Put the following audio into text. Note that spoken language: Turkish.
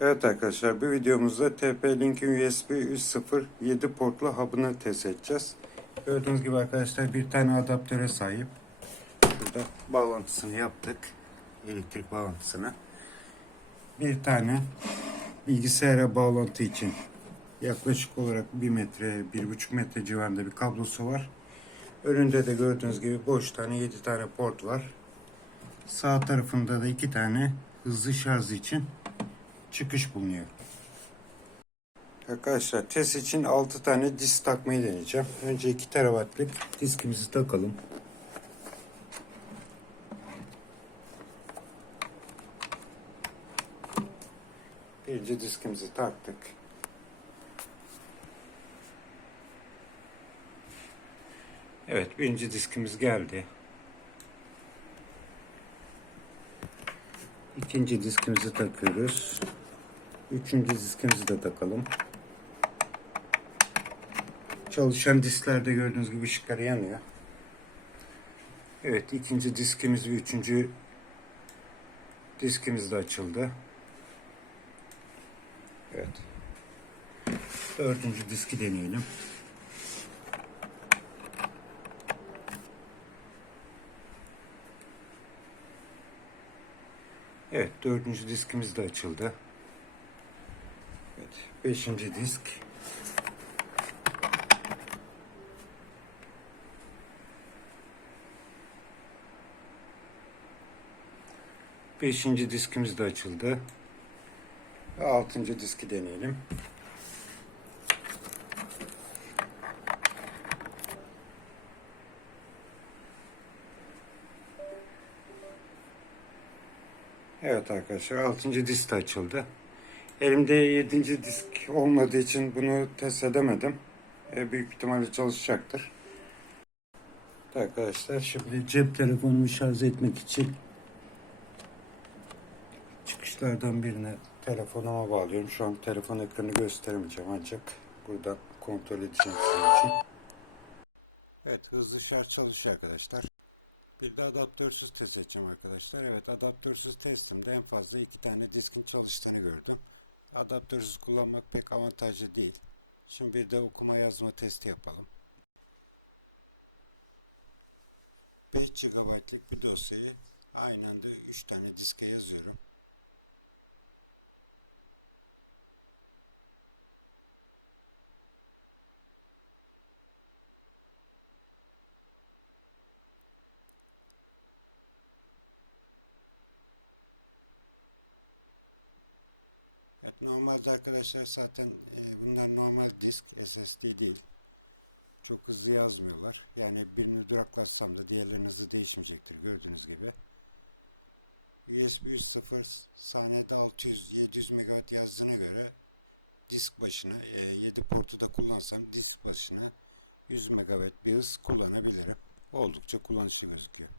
Evet arkadaşlar bu videomuzda TP-Link'in USB 3.0 7 portlu hub'ını test edeceğiz. Gördüğünüz gibi arkadaşlar bir tane adaptöre sahip. Burada bağlantısını yaptık. Elektrik bağlantısını. Bir tane bilgisayara bağlantı için yaklaşık olarak 1 metre, 1,5 metre civarında bir kablosu var. Önünde de gördüğünüz gibi boş tane 7 tane port var. Sağ tarafında da 2 tane hızlı şarj için çıkış bulunuyor. Arkadaşlar test için 6 tane disk takmayı deneyeceğim. Önce 2 terabaytlık diskimizi takalım. Birinci diskimizi taktık. Evet birinci diskimiz geldi. İkinci diskimizi takıyoruz. Üçüncü diskimizi de takalım. Çalışan disklerde gördüğünüz gibi ışıkları yanıyor. Evet ikinci diskimiz ve üçüncü diskimiz de açıldı. Evet. Dördüncü diski deneyelim. Evet, dördüncü diskimiz de açıldı. Beşinci disk. Beşinci diskimiz de açıldı. Ve altıncı diski deneyelim. Evet arkadaşlar 6. disk açıldı. Elimde 7. disk olmadığı için bunu test edemedim. E, büyük ihtimalle çalışacaktır. Arkadaşlar şimdi cep telefonumu şarj etmek için çıkışlardan birine telefonuma bağlıyorum. Şu an telefon ekranı gösteremeyeceğim ancak buradan kontrol edeceğim. Evet hızlı şarj çalışıyor arkadaşlar. Bir de adaptörsüz test edeceğim arkadaşlar. Evet adaptörsüz testimde en fazla iki tane diskin çalıştığını gördüm. Adaptörsüz kullanmak pek avantajlı değil. Şimdi bir de okuma yazma testi yapalım. 5 GB'lık bir dosyayı aynı anda 3 tane diske yazıyorum. Evet normalde arkadaşlar zaten e, bunlar normal disk SSD değil. Çok hızlı yazmıyorlar. Yani birini duraklatsam da diğerlerinin hızı değişmeyecektir gördüğünüz gibi. USB 3.0 saniyede 600-700 MB yazdığına göre disk başına e, 7 portu da kullansam disk başına 100 MB bir hız kullanabilirim. Oldukça kullanışlı gözüküyor.